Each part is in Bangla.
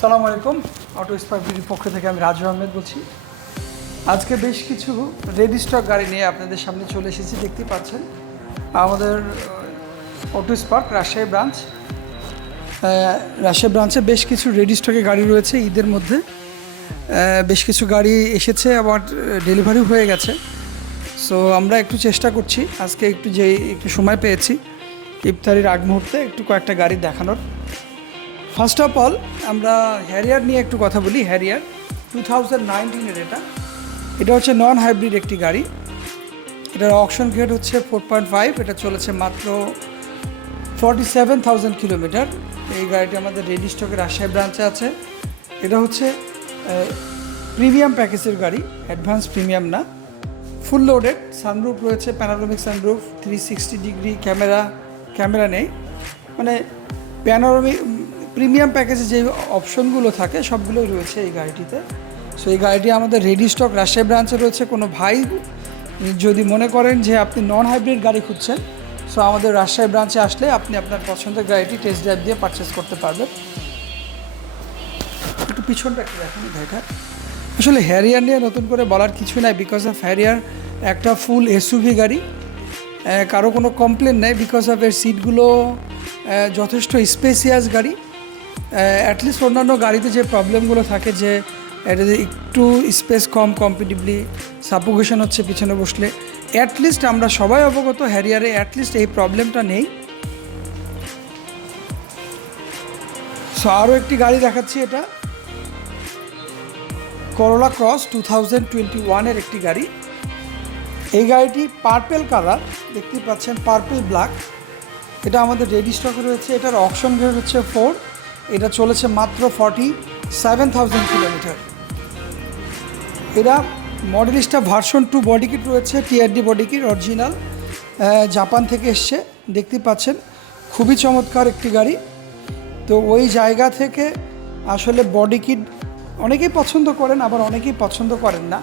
সালাম আলাইকুম। অটো স্পার্কির পক্ষ থেকে আমি রাজু আহমেদ বলছি। আজকে বেশ কিছু রেডি স্টক গাড়ি নিয়ে আপনাদের সামনে চলে এসেছি, দেখতেই পাচ্ছেন। আমাদের auto spark Rajshahi branch Rajshahi ব্রাঞ্চে বেশ কিছু রেডি স্টকে গাড়ি রয়েছে ঈদের মধ্যে। বেশ কিছু গাড়ি এসেছে, আবার ডেলিভারি হয়ে গেছে। সো আমরা একটু চেষ্টা করছি। আজকে একটু যে একটু সময় পেয়েছি, ইফতারির আগ মুহূর্তে একটু কয়েকটা গাড়ি দেখানোর। ফার্স্ট অফ অল আমরা হ্যারিয়ার নিয়ে একটু কথা বলি। হ্যারিয়ার টু থাউজেন্ড নাইনটিনের এটা। এটা হচ্ছে নন হাইব্রিড একটি গাড়ি। এটার অকশন গ্রেড হচ্ছে ফোর পয়েন্ট ফাইভ এটা চলেছে মাত্র ফর্টি সেভেন থাউজেন্ড কিলোমিটার এই গাড়িটি আমাদের রেডি স্টকের রাজশাহী ব্রাঞ্চে আছে। এটা হচ্ছে প্রিমিয়াম প্যাকেজের গাড়ি। অ্যাডভান্স প্রিমিয়াম না। ফুল লোডেড সানরুফ রয়েছে panoramic sunroof three sixty degree camera camera নেই। মানে প্যানোরামিক প্রিমিয়াম প্যাকেজে যে অপশনগুলো থাকে সবগুলোই রয়েছে এই গাড়িটিতে। সো এই গাড়িটি আমাদের রেডি স্টক রাজশাহী ব্রাঞ্চে রয়েছে। কোনো ভাই যদি মনে করেন যে আপনি নন হাইব্রিড গাড়ি খুঁজছেন সো আমাদের রাজশাহী ব্রাঞ্চে আসলে আপনি আপনার পছন্দের গাড়িটি টেস্ট ড্রাইভ দিয়ে পারচেস করতে পারবেন। একটু পিছনটা একটু দেখুন গাড়িটা। আসলে হ্যারিয়ার নিয়ে নতুন করে বলার কিছু নাই বিকজ অফ হ্যারিয়ার একটা ফুল এসইউভি গাড়ি। কারও কোনো কমপ্লেন নেই বিকজ অফ এর সিটগুলো যথেষ্ট স্পেসিয়াস গাড়ি। অ্যাটলিস্ট অন্যান্য গাড়িতে যে প্রবলেমগুলো থাকে যে এটাতে একটু স্পেস কম কম্পিটিভলি সাপোকেশন হচ্ছে পিছনে বসলে অ্যাটলিস্ট আমরা সবাই অবগত, হ্যারিয়ারে অ্যাটলিস্ট এই প্রবলেমটা নেই। সো আরও একটি গাড়ি দেখাচ্ছি এটা। Corolla cross two thousand twenty ওয়ানের একটি গাড়ি। এই গাড়িটি পার্পেল কালার দেখতে পাচ্ছেন পার্পেল ব্ল্যাক এটা আমাদের রেডি স্টকে রয়েছে, এটার অপশন হচ্ছে ফোর এটা চলেছে মাত্র ফর্টি সেভেন থাউজেন্ড কিলোমিটার এটা Modellista version two body kit রয়েছে TRD body kit original Japan থেকে এসছে দেখতে পাচ্ছেন। খুবই চমৎকার একটি গাড়ি। তো ওই জায়গা থেকে আসলে বডি কিট অনেকেই পছন্দ করেন, আবার অনেকেই পছন্দ করেন না।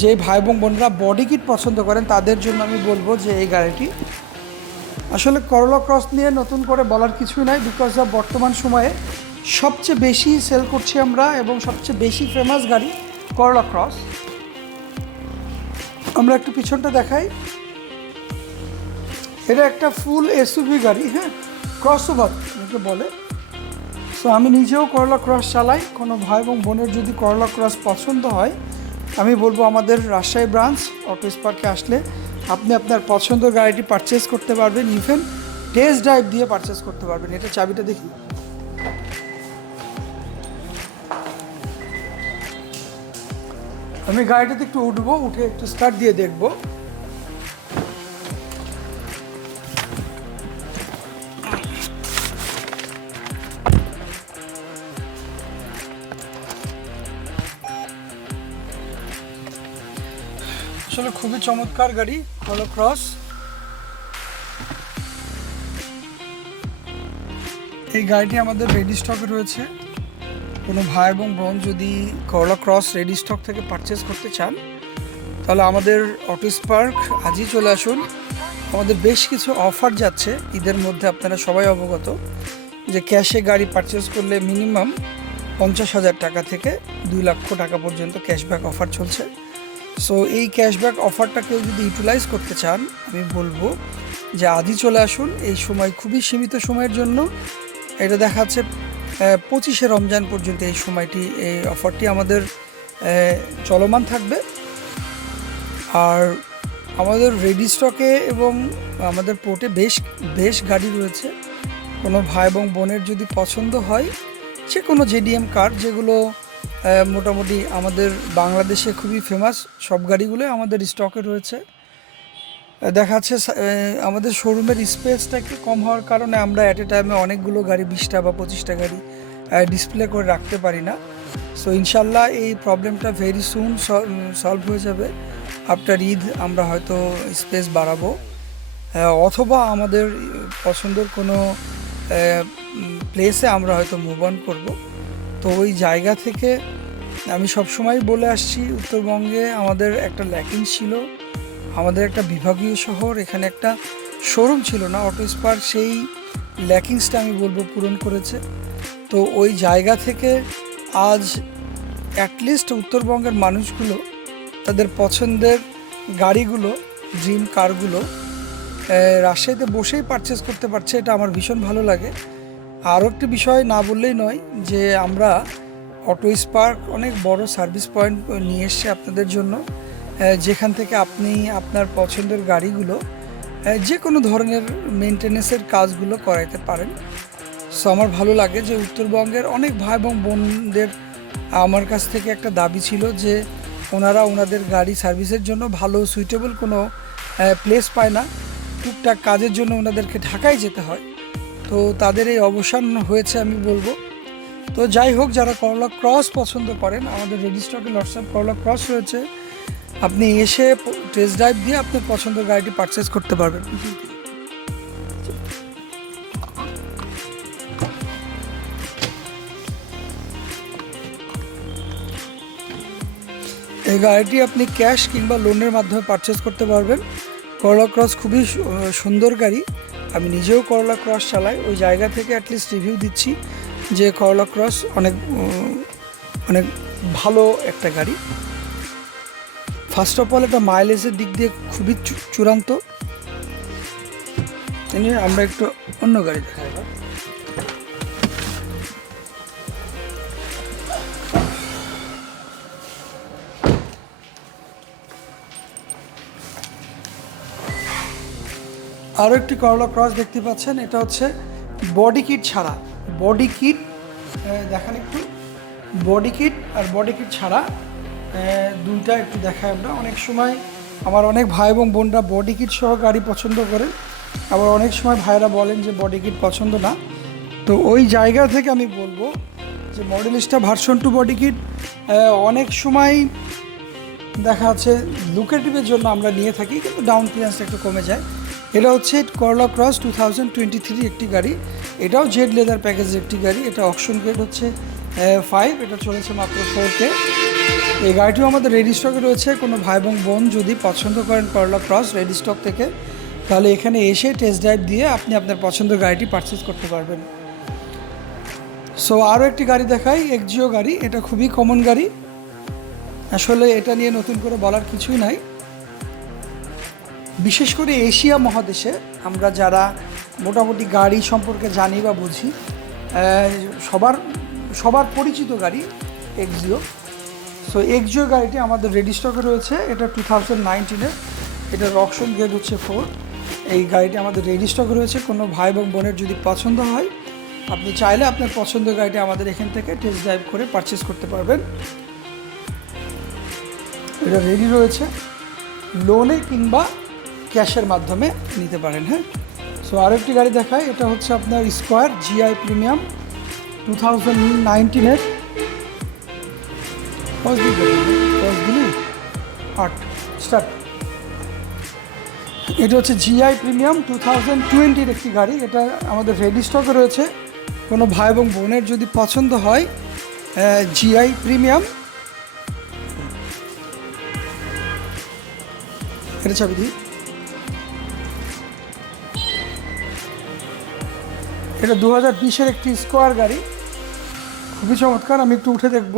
যে ভাই এবং বোনরা বডি কিট পছন্দ করেন, তাদের জন্য আমি বলব যে এই গাড়িটি। আসলে করলা ক্রস নিয়ে নতুন করে বলার কিছুই নাই বিকজ অফ বর্তমান সময়ে সবচেয়ে বেশি সেল করছি আমরা এবং সবচেয়ে বেশি ফেমাস গাড়ি করলা ক্রস আমরা একটু পিছনটা দেখাই। এটা একটা ফুল এসইউভি গাড়ি হ্যাঁ? ক্রস ওভার একে বলে। সো আমি নিজেও করলা ক্রস চালাই। কোনো ভাই এবং বোনের যদি করলা ক্রস পছন্দ হয়, আমি বলব আমাদের রাজশাহী ব্রাঞ্চ অটো পার্কে আসলে আপনি আপনার পছন্দের গাড়িটি পারচেস করতে পারবেন। ইভেন টেস্ট ড্রাইভ দিয়ে পারচেস করতে পারবেন। এটা চাবিটা দেখি। আমি গাড়িটাতে একটু উঠবো, উঠে একটু স্টার্ট দিয়ে দেখব। আসলে খুবই চমৎকার গাড়ি হলো ক্রস এই গাড়িটি আমাদের রেডি স্টকে রয়েছে। কোনো ভাই এবং বোন যদি করলা ক্রস রেডি স্টক থেকে পারচেস করতে চান, তাহলে আমাদের অটিস পার্ক আজই চলে আসুন। আমাদের বেশ কিছু অফার যাচ্ছে, ঈদের মধ্যে আপনারা সবাই অবগত যে ক্যাশে গাড়ি পারচেস করলে মিনিমাম পঞ্চাশ হাজার টাকা থেকে দুই লক্ষ টাকা পর্যন্ত ক্যাশব্যাক অফার চলছে। সো এই ক্যাশব্যাক অফারটা কেউ যদি ইউটিলাইজ করতে চান, আমি বলব যে আজই চলে আসুন। এই সময় খুবই সীমিত সময়ের জন্য। এটা দেখাচ্ছে পঁচিশে রমজান পর্যন্ত এই সময়টি, এই অফারটি আমাদের চলমান থাকবে। আর আমাদের রেডি স্টকে এবং আমাদের পোর্টে বেশ বেশ গাড়ি রয়েছে। কোনো ভাই এবং বোনের যদি পছন্দ হয় যে কোনো জেডিএম কার, যেগুলো মোটামুটি আমাদের বাংলাদেশে খুবই ফেমাস সব গাড়িগুলোই আমাদের স্টকে রয়েছে। দেখা যাচ্ছে আমাদের শোরুমের স্পেসটা একটু কম হওয়ার কারণে আমরা অ্যাট এ টাইমে অনেকগুলো গাড়ি, বিশটা বা পঁচিশটা গাড়ি ডিসপ্লে করে রাখতে পারি না। সো ইনশাল্লাহ এই প্রবলেমটা ভেরি সুন সলভ হয়ে যাবে। আফটার ঈদ আমরা হয়তো স্পেস বাড়াবো। অথবা আমাদের পছন্দের কোনো প্লেসে আমরা হয়তো মুভ অন করব। তো ওই জায়গা থেকে আমি সবসময় বলে আসছি, উত্তরবঙ্গে আমাদের একটা ল্যাকিং ছিল। আমাদের একটা বিভাগীয় শহর, এখানে একটা শোরুম ছিল না অটো স্পার্ক সেই ল্যাকিংসটা আমি বলব পূরণ করেছে। তো ওই জায়গা থেকে আজ অ্যাটলিস্ট উত্তরবঙ্গের মানুষগুলো, তাদের পছন্দের গাড়িগুলো ড্রিম কারগুলো রাজশাহীতে বসেই পারচেস করতে পারছে, এটা আমার ভীষণ ভালো লাগে। আরও একটি বিষয় না বললেই নয় যে আমরা অটো স্পার্ক অনেক বড় সার্ভিস পয়েন্ট নিয়ে এসছে আপনাদের জন্য। যেখান থেকে আপনি আপনার পছন্দের গাড়িগুলো যে কোনো ধরনের মেনটেন্যান্সের কাজগুলো করাইতে পারেন। সো আমার ভালো লাগে যে উত্তরবঙ্গের অনেক ভাই এবং বোনদের, আমার কাছ থেকে একটা দাবি ছিল যে ওনারা ওনাদের গাড়ি সার্ভিসের জন্য ভালো সুইটেবল কোনো প্লেস পায় না। টুকটাক কাজের জন্য ওনাদেরকে ঢাকায় যেতে হয়। তো তাদের এই অবসান হয়েছে আমি বলব। তো যাই হোক, যারা করলা ক্রস পছন্দ করেন, আমাদের রেডি স্টকে লটসঅপ করলা ক্রস রয়েছে। আপনি এসে টেস্ট ড্রাইভ দিয়ে আপনার পছন্দের গাড়িটি পারচেস করতে পারবেন। এই গাড়িটি আপনি ক্যাশ কিংবা লোনের মাধ্যমে পারচেস করতে পারবেন। করলা ক্রস খুবই সুন্দর গাড়ি। আমি নিজেও করলা ক্রস চালাই। ওই জায়গা থেকে অ্যাটলিস্ট রিভিউ দিচ্ছি যে করলা ক্রস অনেক অনেক ভালো একটা গাড়ি। ফার্স্ট অফ অল এটা মাইলেজের দিক দিয়ে খুবই চূড়ান্ত। আমরা একটু অন্য গাড়ি দেখাই। আরও একটি করলা ক্রস দেখতে পাচ্ছেন, এটা হচ্ছে বডি কিট ছাড়া। বডি কিট দেখান একটু। বডি কিট আর বডি কিট ছাড়া দুইটা একটু দেখায় আমরা। অনেক সময় আমার অনেক ভাই এবং বোনরা বডি কিট সহ গাড়ি পছন্দ করেন আবার অনেক সময় ভাইরা বলেন যে বডি কিট পছন্দ না। তো ওই জায়গা থেকে আমি বলব যে Modellista version two body kit অনেক সময় দেখা যাচ্ছে লুকেটিভের জন্য আমরা নিয়ে থাকি, কিন্তু ডাউন ক্লিয়ারেন্সটা একটু কমে যায়। এটা হচ্ছে Corolla cross two thousand twenty three একটি গাড়ি। এটাও জেড লেদার প্যাকেজের একটি গাড়ি। এটা অপশন গ্রেড হচ্ছে ফাইভ এটা চলেছে মাত্র ফোরকে এই গাড়িটিও আমাদের রেডি স্টকে রয়েছে। কোনো ভাই এবং বোন যদি পছন্দ করেন করলা ক্রস রেডি স্টক থেকে, তাহলে এখানে এসে টেস্ট ড্রাইভ দিয়ে আপনি আপনার পছন্দের গাড়িটি পারচেস করতে পারবেন। সো আরও একটি গাড়ি দেখাই এক্সজিও গাড়ি। এটা খুবই কমন গাড়ি। আসলে এটা নিয়ে নতুন করে বলার কিছুই নাই। বিশেষ করে এশিয়া মহাদেশে আমরা যারা মোটামুটি গাড়ি সম্পর্কে জানি বা বুঝি সবার সবার পরিচিত গাড়ি এক্সিও সো এক্সিও গাড়িটি আমাদের রেডি স্টকে রয়েছে। এটা টু থাউজেন্ড নাইনটিনের এটার অপশন গ্রেড হচ্ছে ফোর এই গাড়িটি আমাদের রেডি স্টকে রয়েছে। কোনো ভাই এবং বোনের যদি পছন্দ হয়, আপনি চাইলে আপনার পছন্দের গাড়িটি আমাদের এখান থেকে টেস্ট ড্রাইভ করে পারচেস করতে পারবেন। এটা রেডি রয়েছে। লোনে কিংবা ক্যাশের মাধ্যমে নিতে পারেন হ্যাঁ? সো আরেকটি গাড়ি দেখায় এটা হচ্ছে আপনার square GI premium two thousand নাইনটিনের আট স্টার্ট এটা হচ্ছে জিআই প্রিমিয়াম টু থাউজেন্ড টোয়েন্টির একটি গাড়ি। এটা আমাদের রেডি স্টকে রয়েছে। কোনো ভাই এবং বোনের যদি পছন্দ হয় জিআই প্রিমিয়াম এটা চাবি দিই। এটা দু হাজার বিশের একটি স্কোয়ার গাড়ি। খুবই চমৎকার, আমি একটু উঠে দেখব।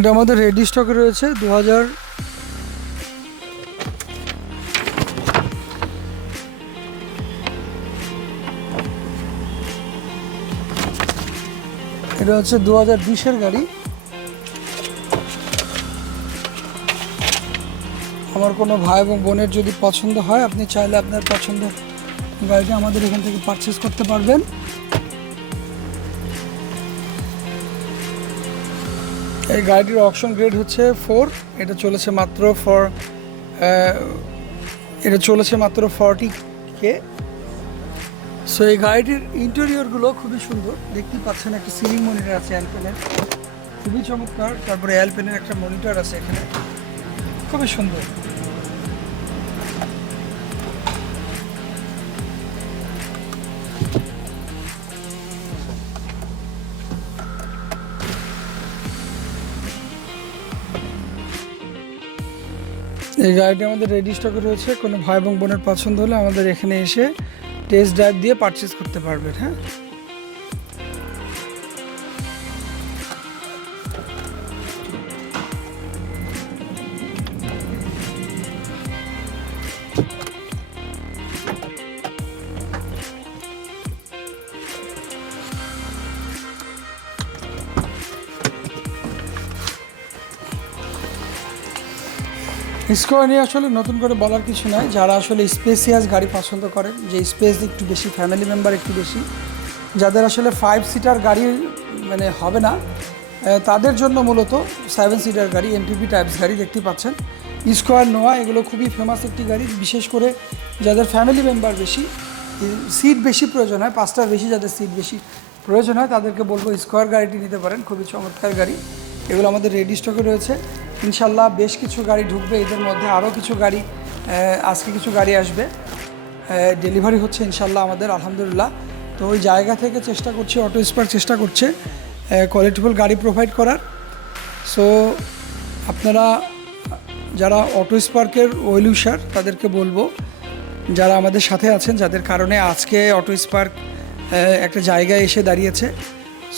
এটা আমাদের রেডি স্টকে রয়েছে দু হাজার এটা হচ্ছে দু হাজার বিশের গাড়ি। আমার কোনো ভাই এবং বোনের যদি পছন্দ হয়, আপনি চাইলে আপনার পছন্দের গাড়িটা আমাদের এখান থেকে পারচেস করতে পারবেন। এই গাড়িটির অপশন গ্রেড হচ্ছে ফোর এটা চলেছে মাত্র ফর এটা চলেছে মাত্র ফর্টি কে সো এই গাড়িটির ইন্টেরিয়রগুলো খুবই সুন্দর। দেখতেই পাচ্ছেন একটা সিলিং মনিটর আছে অ্যালপেনের খুবই চমৎকার। তারপরে অ্যালপেনের একটা মনিটর আছে এখানে। খুবই সুন্দর। এই গাড়িটি আমাদের রেডি স্টকে রয়েছে। কোনো ভাই এবং বোনের পছন্দ হলে আমাদের এখানে এসে টেস্ট ড্রাইভ দিয়ে পারচেস করতে পারবেন হ্যাঁ? স্কোয়ার নিয়ে আসলে নতুন করে বলার কিছু নয় যারা আসলে স্পেসিয়াস গাড়ি পছন্দ করেন, যে স্পেস একটু বেশি ফ্যামিলি মেম্বার একটু বেশি, যাদের আসলে ফাইভ সিটার গাড়ি মানে হবে না তাদের জন্য মূলত সেভেন সিটার গাড়ি এমপিপি টাইপস গাড়ি দেখতে পাচ্ছেন। স্কোয়ার নোয়া এগুলো খুবই ফেমাস একটি গাড়ি, বিশেষ করে যাদের ফ্যামিলি মেম্বার বেশি সিট বেশি প্রয়োজন হয়, পাঁচটার বেশি যাদের সিট বেশি প্রয়োজন হয়, তাদেরকে বলব স্কোয়ার গাড়িটি নিতে পারেন, খুবই চমৎকার গাড়ি। এগুলো আমাদের রেডি স্টকে রয়েছে। ইনশাল্লাহ বেশ কিছু গাড়ি ঢুকবে, এদের মধ্যে আরও কিছু গাড়ি আজকে কিছু গাড়ি আসবে। ডেলিভারি হচ্ছে ইনশাল্লাহ আমাদের, আলহামদুলিল্লাহ। তো ওই জায়গা থেকে চেষ্টা করছি অটো স্পার্ক চেষ্টা করছে কোয়ালিটিফুল গাড়ি প্রোভাইড করার। সো আপনারা, যারা অটো স্পার্কের ওয়েল উইশার তাদেরকে বলব, যারা আমাদের সাথে আছেন, যাদের কারণে আজকে অটো স্পার্ক একটা জায়গায় এসে দাঁড়িয়েছে।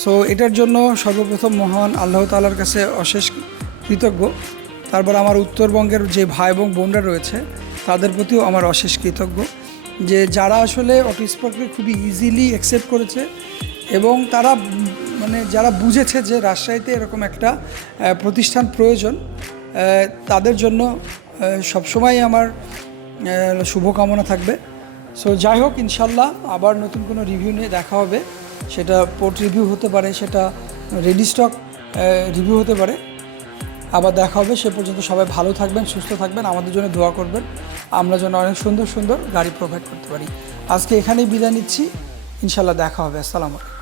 সো এটার জন্য সর্বপ্রথম মহান আল্লাহ তালার কাছে অশেষ কৃতজ্ঞ। তারপর আমার উত্তরবঙ্গের যে ভাই এবং বোনরা রয়েছে, তাদের প্রতিও আমার অশেষ কৃতজ্ঞ যে যারা আসলে অটো স্পার্ককে খুবই ইজিলি অ্যাকসেপ্ট করেছে এবং তারা মানে যারা বুঝেছে যে রাজশাহীতে এরকম একটা প্রতিষ্ঠান প্রয়োজন তাদের জন্য সবসময় আমার শুভকামনা থাকবে। সো যাই হোক, ইনশাল্লাহ আবার নতুন কোনো রিভিউ নিয়ে দেখা হবে। সেটা পোর্ট রিভিউ হতে পারে, সেটা রেডি স্টক রিভিউ হতে পারে। আবার দেখা হবে। সে পর্যন্ত সবাই ভালো থাকবেন, সুস্থ থাকবেন। আমাদের জন্য দোয়া করবেন। আমরা যেন অনেক সুন্দর সুন্দর গাড়ি প্রোভাইড করতে পারি। আজকে এখানেই বিদায় নিচ্ছি। ইনশাল্লাহ দেখা হবে। আসসালামু আলাইকুম।